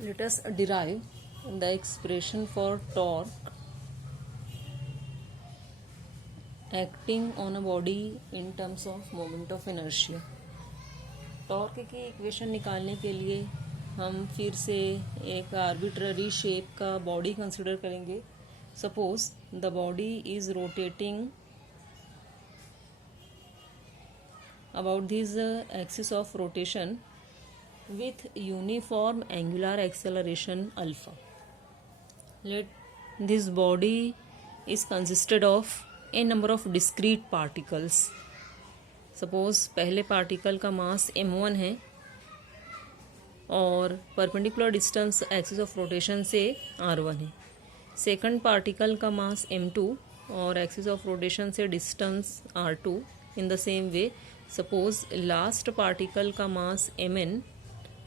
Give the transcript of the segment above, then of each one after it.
Let us derive the expression for torque acting on a body in terms of moment of inertia. Torque की equation निकालने के लिए हम फिर से एक आर्बिट्ररी शेप का बॉडी कंसिडर करेंगे. Suppose the body is rotating about this axis of rotation with uniform angular acceleration alpha. Let this body is consisted of a number of discrete particles. Suppose पहले particle का मास m1 है और perpendicular distance axis of rotation से r1 है. Second particle का मास m2 और axis of rotation से distance r2. In the same way suppose last particle का मास mn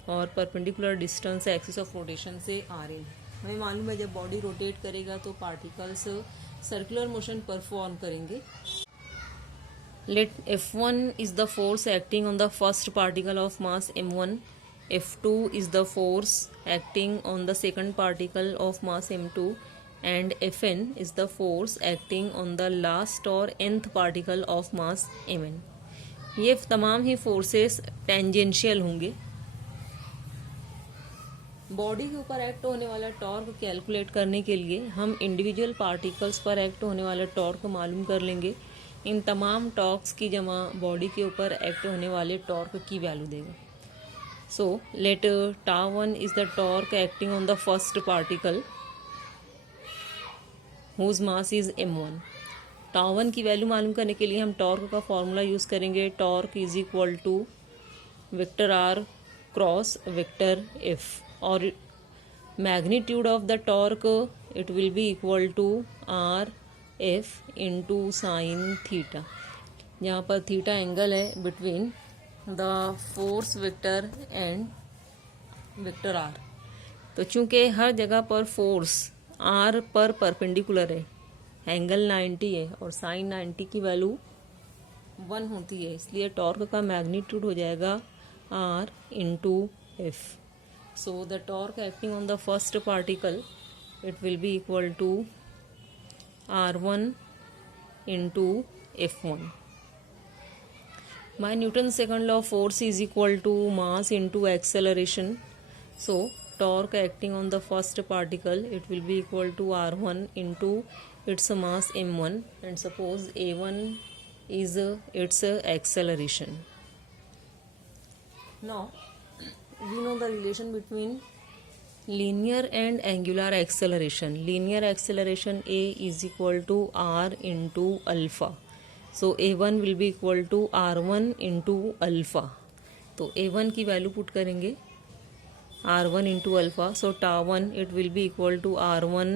और perpendicular distance axis of rotation से rn. हमें मालूम है जब बॉडी रोटेट करेगा तो पार्टिकल्स सर्कुलर मोशन परफॉर्म करेंगे. Let F1 is the force acting on the first particle of mass m1. F2 is the force acting on the second particle of mass m2 and Fn is the force acting on the last or nth particle of mass mn. ये तमाम ही forces tangential होंगे. Body के ऊपर act होने वाला torque calculate करने के लिए हम इंडिविजुअल पार्टिकल्स पर एक्ट होने वाला टॉर्क मालूम कर लेंगे. इन तमाम टॉर्क्स की जमा बॉडी के ऊपर एक्ट होने वाले टॉर्क की वैल्यू देगा. So let τ1 is the torque acting on the first particle whose mass is m1. τ1 की वैल्यू मालूम करने के लिए हम टॉर्क का फॉर्मूला यूज़ करेंगे. Torque is equal to vector r cross vector f और magnitude of the torque it will be equal to r f into sine theta. यहाँ पर थीटा एंगल है between the force vector and vector r. तो चूंकि हर जगह पर force r पर परपेंडिकुलर है, एंगल 90 है और साइन 90 की वैल्यू 1 होती है, इसलिए टॉर्क का मैग्नीट्यूड हो जाएगा r into F. So the torque acting on the first particle it will be equal to r1 into f1. By Newton second law force is equal to mass into acceleration. So torque acting on the first particle it will be equal to r1 into its mass m1 and suppose a1 is its acceleration. Now we know the relation between linear and angular acceleration. Linear acceleration a is equal to r into alpha. So a1 will be equal to r1 into alpha. तो a1 की value put करेंगे r1 into alpha. So τ1 it will be equal to r1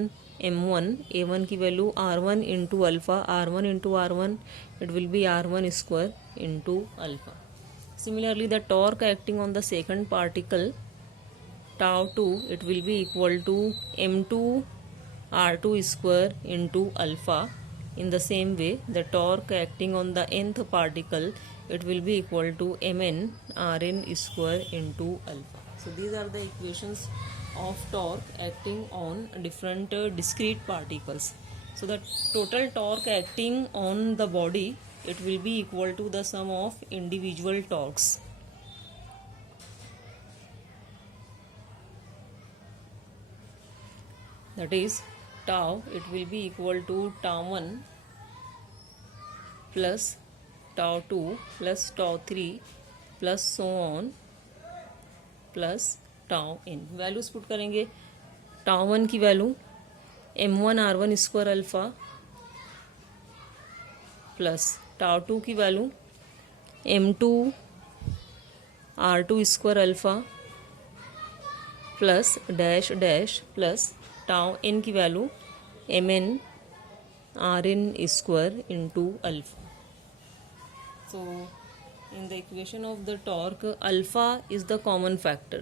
m1. a1 की value r1 into alpha. r1 into r1 it will be r1 square into alpha. Similarly the torque acting on the second particle τ2 it will be equal to m2 r2 square into alpha. In the same way the torque acting on the nth particle it will be equal to mn rn square into alpha. So these are the equations of torque acting on different discrete particles. So the total torque acting on the body it will be equal to the sum of individual torques. That is tau it will be equal to τ1 plus τ2 plus τ3 plus so on plus tau in. Values put करेंगे. τ1 की value m1 r1 square alpha plus τ2 की value m2 r2 square alpha plus dash dash plus tau n की value mn rn square into alpha. So in the equation of the torque alpha is the common factor.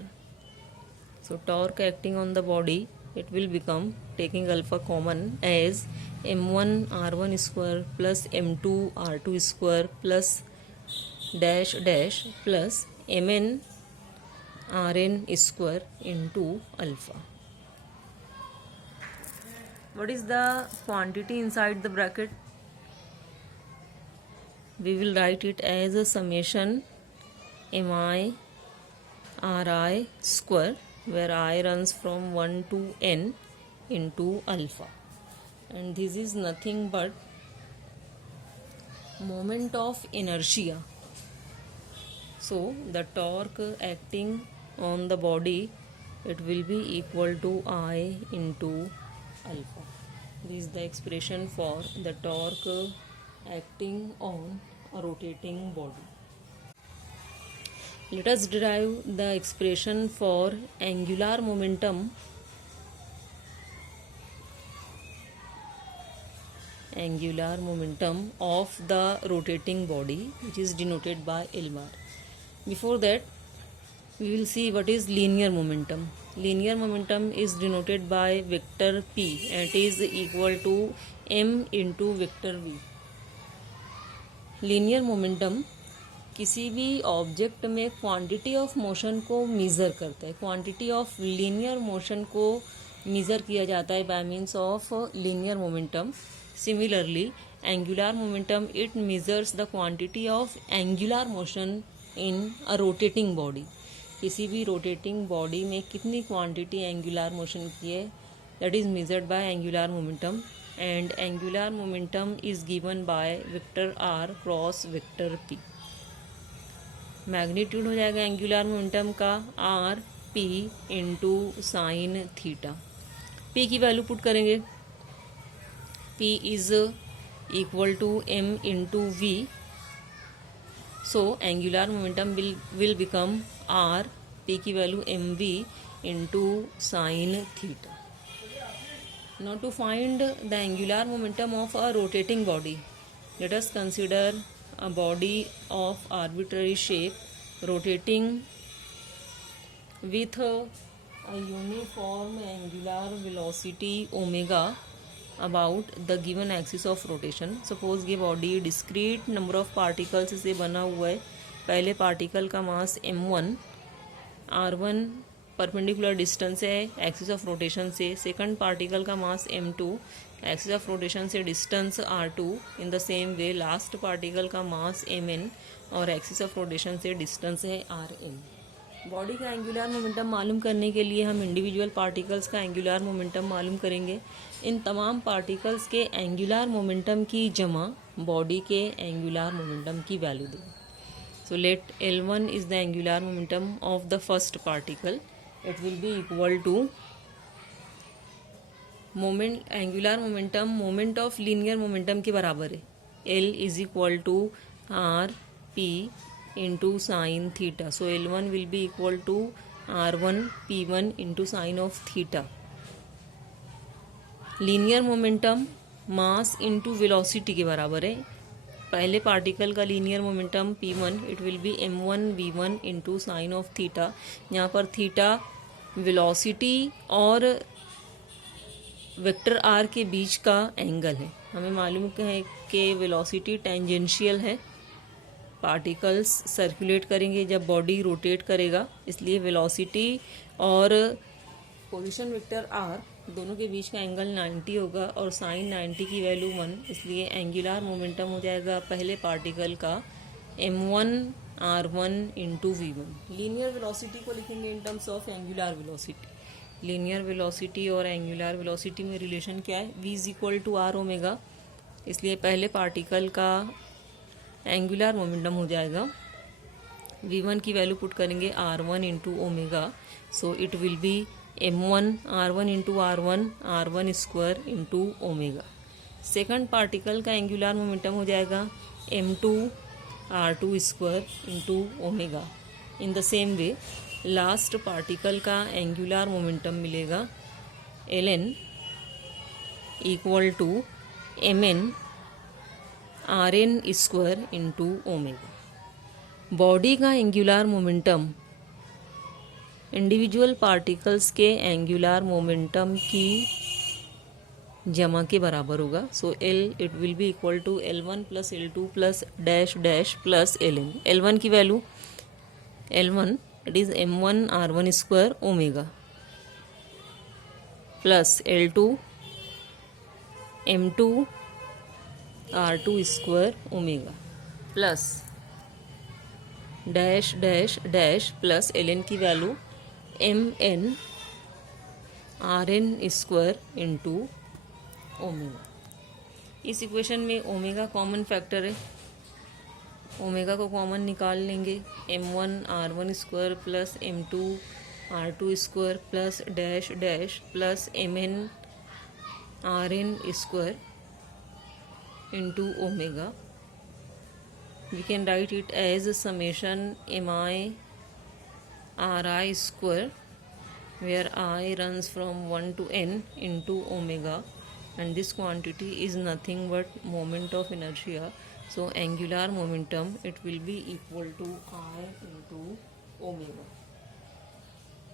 So torque acting on the body it will become, taking alpha common, as m1 r1 square plus m2 r2 square plus dash dash plus mn Rn square into alpha. What is the quantity inside the bracket? We will write it as a summation mi Ri square, where I runs from 1 to n into alpha, and this is nothing but moment of inertia. So the torque acting on the body, it will be equal to I into alpha. This is the expression for the torque acting on a rotating body. Let us derive the expression for angular momentum. Angular momentum of the rotating body, which is denoted by L bar. Before that, we will see what is linear momentum. Linear momentum is denoted by vector P, and it is equal to m into vector v. Linear momentum किसी भी object में quantity of motion को measure करता है. Quantity of linear motion को measure किया जाता है bye means of linear momentum. Similarly angular momentum, it measures the quantity of angular motion in a rotating body. किसी भी रोटेटिंग बॉडी में कितनी क्वांटिटी एंगुलर मोशन की है, that is measured by angular momentum. And angular momentum is given by vector r cross vector p. Magnitude हो जाएगा angular momentum का r P into sine theta. P की value put करेंगे. P is equal to m into v. So angular momentum will become r, p की value m v into sine theta. Now to find the angular momentum of a rotating body, let us consider a body of arbitrary shape rotating with a uniform angular velocity omega about the given axis of rotation. Suppose ये body discrete number of particles से बना हुआ है. पहले particle का मास m1, r1 perpendicular distance है axis of rotation से. Second particle का मास m2, एक्सिस ऑफ रोटेशन से distance r2. In the same way last particle का मास mn और एक्सिस ऑफ रोटेशन से डिस्टेंस है rn. बॉडी का एंगुलर मोमेंटम मालूम करने के लिए हम इंडिविजुअल पार्टिकल्स का एंगुलर मोमेंटम मालूम करेंगे. इन तमाम पार्टिकल्स के एंगुलर मोमेंटम की जमा बॉडी के एंगुलर मोमेंटम की वैल्यू देंगे. So let L1 is the angular momentum of the first particle. It will be equal to moment angular momentum moment of linear momentum के बराबर है. L is equal to R P into sine theta. So L1 will be equal to R1 P1 into sine of theta. Linear momentum mass into velocity के बराबर है. पहले particle का linear momentum P1, it will be m1 v1 into sine of theta. यहाँ पर theta velocity और vector are के बीच का एंगल है. हमें मालूम है कि वेलोसिटी टेंजेंशियल है. पार्टिकल्स सर्कुलेट करेंगे जब बॉडी रोटेट करेगा, इसलिए वेलोसिटी और पोजीशन वेक्टर आर दोनों के बीच का एंगल 90 होगा और साइन 90 की वैल्यू 1. इसलिए एंगुलर मोमेंटम हो जाएगा पहले पार्टिकल का m1 r1 into v1. Linear velocity को लिखेंगे in terms of angular velocity. Linear velocity और एंगुलर वेलोसिटी में रिलेशन क्या है? v is equal to R omega. इसलिए पहले पार्टिकल का एंगुलर मोमेंटम हो जाएगा, v1 की वैल्यू पुट करेंगे r1 into omega. So it will be m1 r1 into r1 square into omega. Second particle का एंगुलर मोमेंटम हो जाएगा m2 r2 square into omega. In the same way last particle का angular momentum मिलेगा ln equal to mn rn square into omega. Body का angular momentum individual particles के angular momentum की जमा के बराबर होगा. So L it will be equal to L1 plus L2 plus dash dash plus Ln. L1 की value L1 it is m1 r1 square omega plus L2 m2 r2 square omega plus dash dash dash plus ln की value mn rn square into omega. इस equation में omega common factor है, omega को common निकाल लेंगे। m1 r1 square plus m2 r2 square plus dash dash plus mn rn square into omega. We can write it as summation mi ri square, where I runs from 1 to n into omega, and this quantity is nothing but moment of inertia. So angular momentum, it will be equal to I into omega.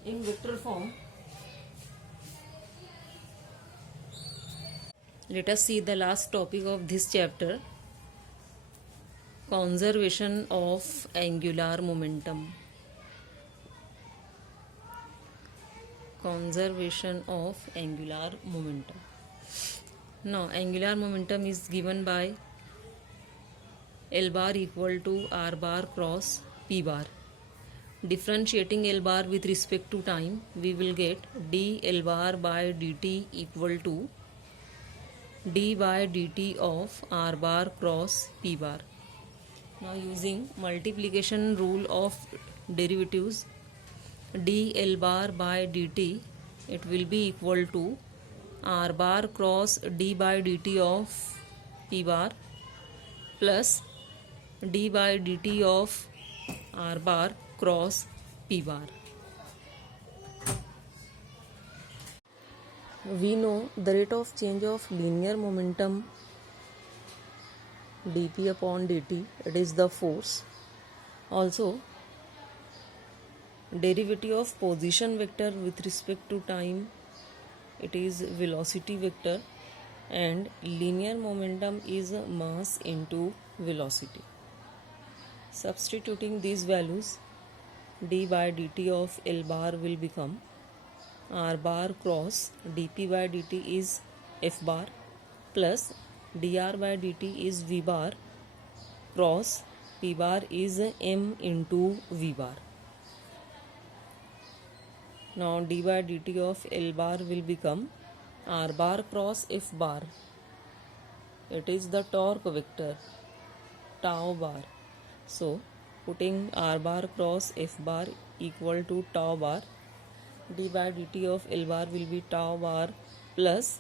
In vector form, let us see the last topic of this chapter, conservation of angular momentum. Conservation of angular momentum. Now angular momentum is given by L bar equal to R bar cross P bar. Differentiating L bar with respect to time, we will get d L bar by dt equal to d by dt of R bar cross P bar. Now using multiplication rule of derivatives, dl bar by dt, it will be equal to r bar cross d by dt of p bar plus d by dt of r bar cross p bar. We know the rate of change of linear momentum dp upon dt, it is the force. Also derivative of position vector with respect to time, it is velocity vector, and linear momentum is mass into velocity. Substituting these values, d by dt of L bar will become r bar cross dp by dt is f bar plus dr by dt is v bar cross p bar is m into v bar. Now d by dt of L bar will become r bar cross f bar, it is the torque vector tau bar. So putting r bar cross f bar equal to tau bar, d by dt of L bar will be tau bar plus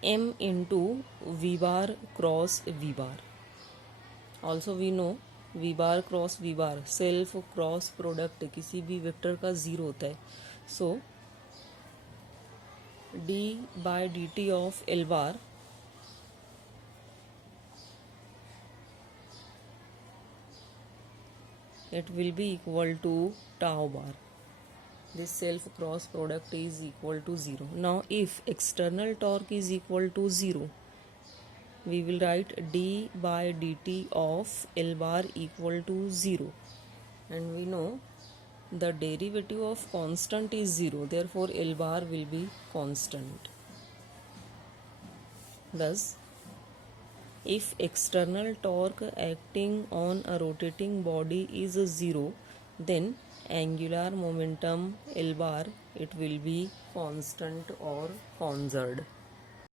m into v bar cross v bar. Also we know v bar cross v bar self cross product किसी भी vector का zero होता है. सो d by dt of L bar it will be equal to tau bar. This self cross product is equal to 0. Now if external torque is equal to 0, we will write d by dt of L bar equal to 0, and we know the derivative of constant is 0, therefore L bar will be constant. Thus if external torque acting on a rotating body is 0, then angular momentum L bar, it will be constant or conserved.